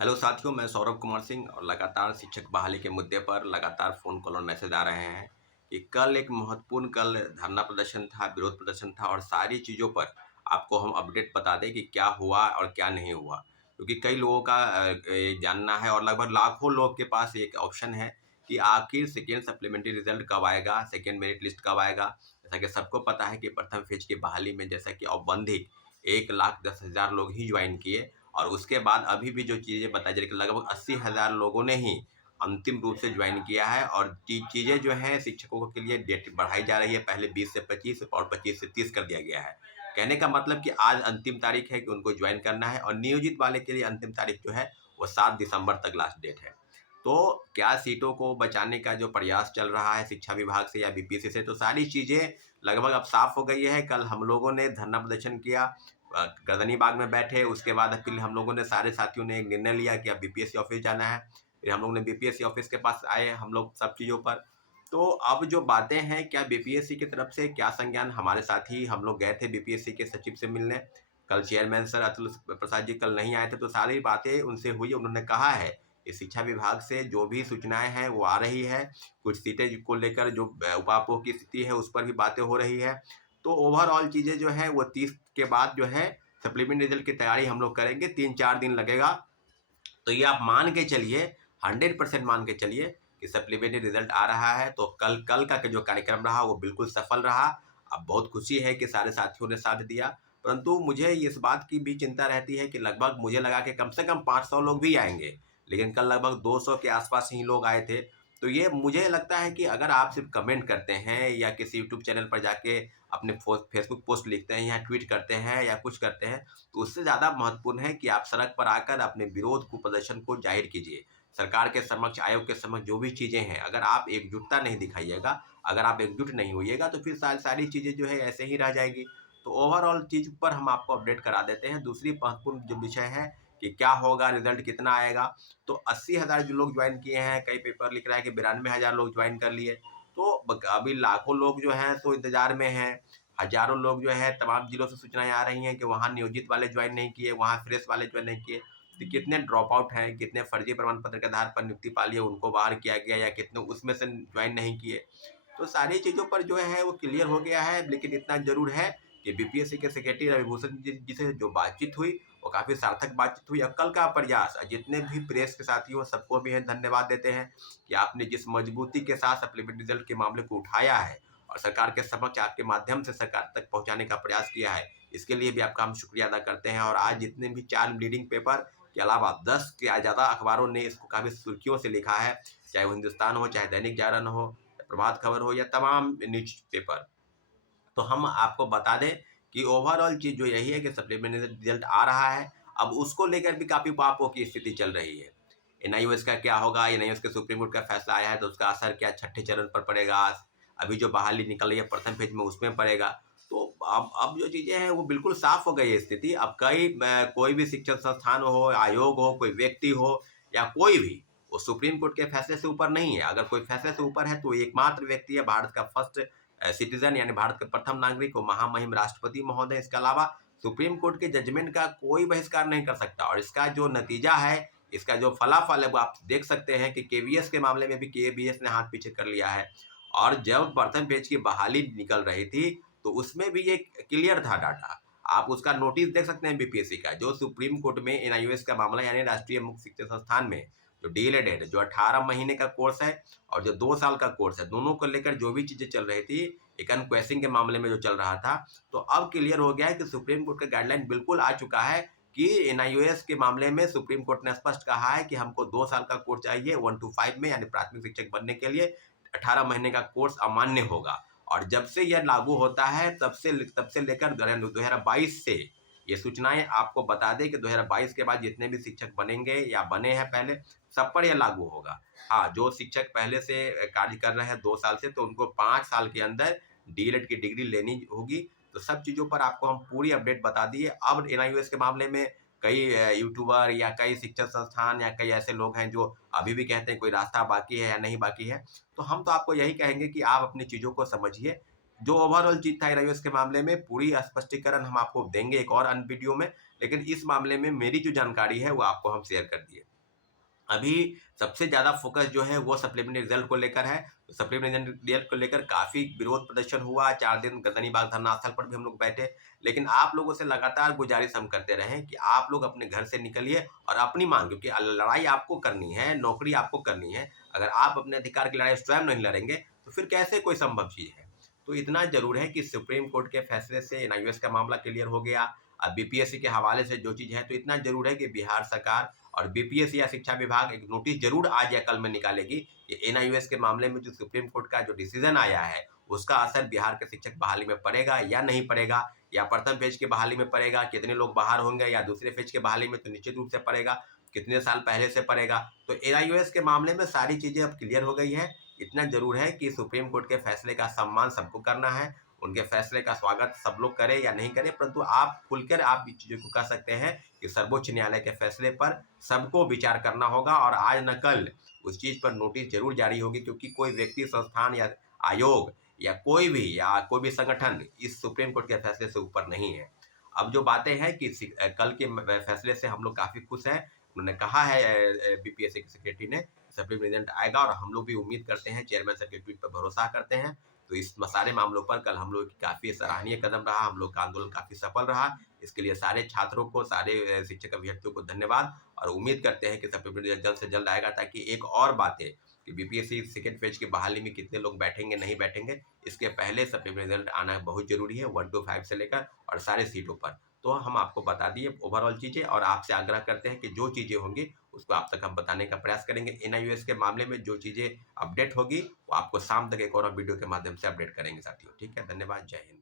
Hello साथियों, मैं सौरभ कुमार सिंह और लगातार शिक्षक बहाली के मुद्दे पर लगातार फ़ोन कॉल और मैसेज आ रहे हैं कि कल एक महत्वपूर्ण धरना प्रदर्शन था, विरोध प्रदर्शन था और सारी चीज़ों पर आपको हम अपडेट बता दें कि क्या हुआ और क्या नहीं हुआ। क्योंकि कई लोगों का ये जानना है और लगभग लाखों लोग के पास एक ऑप्शन है कि आखिर सेकेंड सप्लीमेंट्री रिजल्ट कब आएगा, सेकेंड मेरिट लिस्ट कब आएगा। जैसा कि सबको पता है कि प्रथम फेज की बहाली में जैसा कि औपबंधिक 1,10,000 लोग ही ज्वाइन किए और उसके बाद अभी भी जो चीज़ें बताई जा रही है कि लगभग 80,000 लोगों ने ही अंतिम रूप से ज्वाइन किया है और चीज़ें जो हैं शिक्षकों के लिए डेट बढ़ाई जा रही है। पहले 20 से 25 और 25 से 30 कर दिया गया है। कहने का मतलब कि आज अंतिम तारीख है कि उनको ज्वाइन करना है और नियोजित वाले के लिए अंतिम तारीख जो है वो 7 दिसंबर तक लास्ट डेट है। तो क्या सीटों को बचाने का जो प्रयास चल रहा है शिक्षा विभाग से या बीपीएससी से, तो सारी चीज़ें लगभग अब साफ हो गई है। कल हम लोगों ने धरना प्रदर्शन किया, गर्दनी बाग में बैठे, उसके बाद फिर हम लोगों ने सारे साथियों ने एक निर्णय लिया कि अब बीपीएससी ऑफिस जाना है। फिर हम लोग ने बीपीएससी ऑफिस के पास आए हम लोग सब चीज़ों पर। तो अब जो बातें हैं, क्या बीपीएससी की तरफ से क्या संज्ञान, हमारे साथ ही हम लोग गए थे बीपीएससी के सचिव से मिलने। कल चेयरमैन सर अतुल प्रसाद जी कल नहीं आए थे, तो सारी बातें उनसे हुई। उन्होंने कहा है कि शिक्षा विभाग से जो भी सूचनाएं हैं वो आ रही है। कुछ सीटें को लेकर जो उपापों की स्थिति है उस पर भी बातें हो रही है। तो ओवरऑल चीज़ें जो है वो 30 के बाद जो है सप्लीमेंट रिजल्ट की तैयारी हम लोग करेंगे। 3-4 दिन लगेगा। तो ये आप मान के चलिए, 100% मान के चलिए कि सप्लीमेंट्री रिजल्ट आ रहा है। तो कल कल का जो कार्यक्रम रहा वो बिल्कुल सफल रहा। अब बहुत खुशी है कि सारे साथियों ने साथ दिया, परंतु मुझे इस बात की भी चिंता रहती है कि लगभग मुझे लगा कि कम से कम 500 लोग भी आएंगे, लेकिन कल लगभग 200 के आसपास ही लोग आए थे। तो ये मुझे लगता है कि अगर आप सिर्फ कमेंट करते हैं या किसी यूट्यूब चैनल पर जाके अपने फेसबुक पोस्ट लिखते हैं या ट्वीट करते हैं या कुछ करते हैं, तो उससे ज़्यादा महत्वपूर्ण है कि आप सड़क पर आकर अपने विरोध को, प्रदर्शन को जाहिर कीजिए। सरकार के समक्ष, आयोग के समक्ष जो भी चीज़ें हैं, अगर आप एकजुटता नहीं दिखाइएगा, अगर आप एकजुट नहीं होइएगा, तो फिर सारी चीज़ें जो है ऐसे ही रह जाएगी। तो ओवरऑल चीज़ पर हम आपको अपडेट करा देते हैं। दूसरी महत्वपूर्ण जो विषय है कि क्या होगा, रिजल्ट कितना आएगा। तो 80,000 जो लोग ज्वाइन किए हैं, कई पेपर लिख रहा है कि 92,000 लोग ज्वाइन कर लिए। तो अभी लाखों लोग जो हैं तो इंतजार में हैं। हजारों लोग जो है तमाम जिलों से सूचनाएं आ रही हैं कि वहाँ नियोजित वाले ज्वाइन नहीं किए, वहाँ फ्रेश वाले ज्वाइन नहीं किए। तो कितने ड्रॉप आउट हैं, कितने फर्जी प्रमाण पत्र के आधार पर नियुक्ति पा लिए उनको बाहर किया गया या कितने उसमें से ज्वाइन नहीं किए। तो सारी चीज़ों पर जो है वो क्लियर हो गया है, लेकिन इतना जरूर है कि बीपीएससी के सेक्रेटरी रविभूषण जी से जो बातचीत हुई वो काफ़ी सार्थक बातचीत हुई। कल का प्रयास जितने भी प्रेस के साथी हो सबको भी धन्यवाद देते हैं कि आपने जिस मजबूती के साथ सप्लीमेंट्री रिजल्ट के मामले को उठाया है और सरकार के समक्ष आपके माध्यम से सरकार तक पहुंचाने का प्रयास किया है, इसके लिए भी आपका हम शुक्रिया अदा करते हैं। और आज जितने भी 4 लीडिंग पेपर के अलावा 10 के ज़्यादा अखबारों ने इसको काफ़ी सुर्खियों से लिखा है, चाहे वो हिंदुस्तान हो, चाहे दैनिक जागरण हो, प्रभात खबर हो या तमाम न्यूज पेपर। तो हम आपको बता दें कि ओवरऑल चीज़ जो यही है कि सप्लीमेंट्री रिजल्ट आ रहा है। अब उसको लेकर भी काफ़ी वापों की स्थिति चल रही है। एनआईओएस का क्या होगा, एनआईओएस के सुप्रीम कोर्ट का फैसला आया है तो उसका असर क्या छठे चरण पर पड़ेगा, अभी जो बहाली निकल रही है प्रथम फेज में उसमें पड़ेगा। तो अब जो चीज़ें हैं वो बिल्कुल साफ हो गई है स्थिति। अब कोई भी शिक्षण संस्थान हो, आयोग हो, कोई व्यक्ति हो या कोई भी, वो सुप्रीम कोर्ट के फैसले से ऊपर नहीं है। अगर कोई फैसले से ऊपर है तो एकमात्र व्यक्ति है भारत का फर्स्ट सिटीजन यानी भारत के प्रथम नागरिक, वो महामहिम राष्ट्रपति महोदय। इसके अलावा सुप्रीम कोर्ट के जजमेंट का कोई बहिष्कार नहीं कर सकता। और इसका जो नतीजा है, इसका जो फलाफल है वो आप देख सकते हैं कि केवीएस के मामले में भी केवीएस ने हाथ पीछे कर लिया है। और जब प्रथम पेज की बहाली निकल रही थी तो उसमें भी ये क्लियर था डाटा। आप उसका नोटिस देख सकते हैं बीपीएससी का, जो सुप्रीम कोर्ट में एनआईओएस का मामला यानी राष्ट्रीय मुक्त शिक्षण संस्थान में जो डीएलएड है, जो 18 महीने का कोर्स है और जो 2 साल का कोर्स है, दोनों को लेकर जो भी चीज़ें चल रही थी, एक अनक्वेसिंग के मामले में जो चल रहा था, तो अब क्लियर हो गया है कि सुप्रीम कोर्ट का गाइडलाइन बिल्कुल आ चुका है कि एनआईओएस के मामले में सुप्रीम कोर्ट ने स्पष्ट कहा है कि हमको 2 साल का कोर्स चाहिए 1 to 5 में, यानी प्राथमिक शिक्षक बनने के लिए 18 महीने का कोर्स अमान्य होगा। और जब से यह लागू होता है तब से लेकर 2022 से ये सूचनाएं आपको बता दें कि 2022 के बाद जितने भी शिक्षक बनेंगे या बने हैं पहले, सब पर यह लागू होगा। हाँ, जो शिक्षक पहले से कार्य कर रहे हैं 2 साल से, तो उनको 5 साल के अंदर डीएलएड की डिग्री लेनी होगी। तो सब चीज़ों पर आपको हम पूरी अपडेट बता दिए। अब एनआईओएस के मामले में कई यूट्यूबर या कई शिक्षण संस्थान या कई ऐसे लोग हैं जो अभी भी कहते हैं कोई रास्ता बाकी है या नहीं बाकी है। तो हम तो आपको यही कहेंगे कि आप अपनी चीज़ों को समझिए, जो ओवरऑल चीज था एनआईओएस के मामले में पूरी स्पष्टीकरण हम आपको देंगे एक और अन्य वीडियो में, लेकिन इस मामले में मेरी जो जानकारी है वो आपको हम शेयर कर दिए। अभी सबसे ज़्यादा फोकस जो है वो सप्लीमेंट्री रिजल्ट को लेकर है। तो सप्लीमेंट्री रिजल्ट को लेकर काफ़ी विरोध प्रदर्शन हुआ, 4 दिन गर्दनीबाग धरना स्थल पर भी हम लोग बैठे। लेकिन आप लोगों से लगातार गुजारिश हम करते रहे हैं कि आप लोग अपने घर से निकलिए और अपनी मांग, क्योंकि लड़ाई आपको करनी है, नौकरी आपको करनी है। अगर आप अपने अधिकार की लड़ाई स्वयं नहीं लड़ेंगे तो फिर कैसे कोई संभव चीज़ है। तो इतना ज़रूर है कि सुप्रीम कोर्ट के फैसले से एनआईओएस का मामला क्लियर हो गया। अब बीपीएससी के हवाले से जो चीज़ है, तो इतना ज़रूर है कि बिहार सरकार और बीपीएससी या शिक्षा विभाग एक नोटिस जरूर आज या कल में निकालेगी कि एनआईओएस के मामले में जो सुप्रीम कोर्ट का जो डिसीजन आया है उसका असर बिहार के शिक्षक बहाली में पड़ेगा या नहीं पड़ेगा, या प्रथम फेज की बहाली में पड़ेगा, कितने लोग बाहर होंगे, या दूसरे फेज के बहाली में तो निश्चित रूप से पड़ेगा, कितने साल पहले से पड़ेगा। तो एनआईओएस के मामले में सारी चीजें अब क्लियर हो गई है। इतना जरूर है कि सुप्रीम कोर्ट के फैसले का सम्मान सबको करना है, उनके फैसले का स्वागत सब लोग करें या नहीं करें, परंतु आप खुलकर आप इस चीज़ों को कह सकते हैं कि सर्वोच्च न्यायालय के फैसले पर सबको विचार करना होगा और आज न कल उस चीज़ पर नोटिस जरूर जारी होगी, क्योंकि कोई व्यक्ति, संस्थान या आयोग या कोई भी संगठन इस सुप्रीम कोर्ट के फैसले से ऊपर नहीं है। अब जो बातें हैं कि कल के फैसले से हम लोग काफ़ी खुश हैं। उन्होंने कहा है बीपीएससी के सेक्रेटरी ने सप्लीमेंट्री रिजल्ट आएगा और हम लोग भी उम्मीद करते हैं, चेयरमैन सर के ट्वीट पर भरोसा करते हैं। तो इस सारे मामलों पर कल हम लोग काफ़ी सराहनीय कदम रहा, हम लोग का आंदोलन काफ़ी सफल रहा। इसके लिए सारे छात्रों को, सारे शिक्षक अभ्यर्थियों को धन्यवाद, और उम्मीद करते हैं कि सप्लीमेंट्री रिजल्ट जल्द से जल्द आएगा, ताकि एक और बातें कि बीपीएससी सेकेंड फेज की बहाली में कितने लोग बैठेंगे नहीं बैठेंगे, इसके पहले सप्लीमेंट्री रिजल्ट आना बहुत जरूरी है 1 to 5 से लेकर और सारे सीटों पर। तो हम आपको बता दिए ओवरऑल चीज़ें, और आपसे आग्रह करते हैं कि जो चीज़ें होंगी उसको आप तक हम बताने का प्रयास करेंगे। एनआईओएस के मामले में जो चीज़ें अपडेट होगी वो आपको शाम तक एक और वीडियो के माध्यम से अपडेट करेंगे साथियों। ठीक है, धन्यवाद, जय हिंद।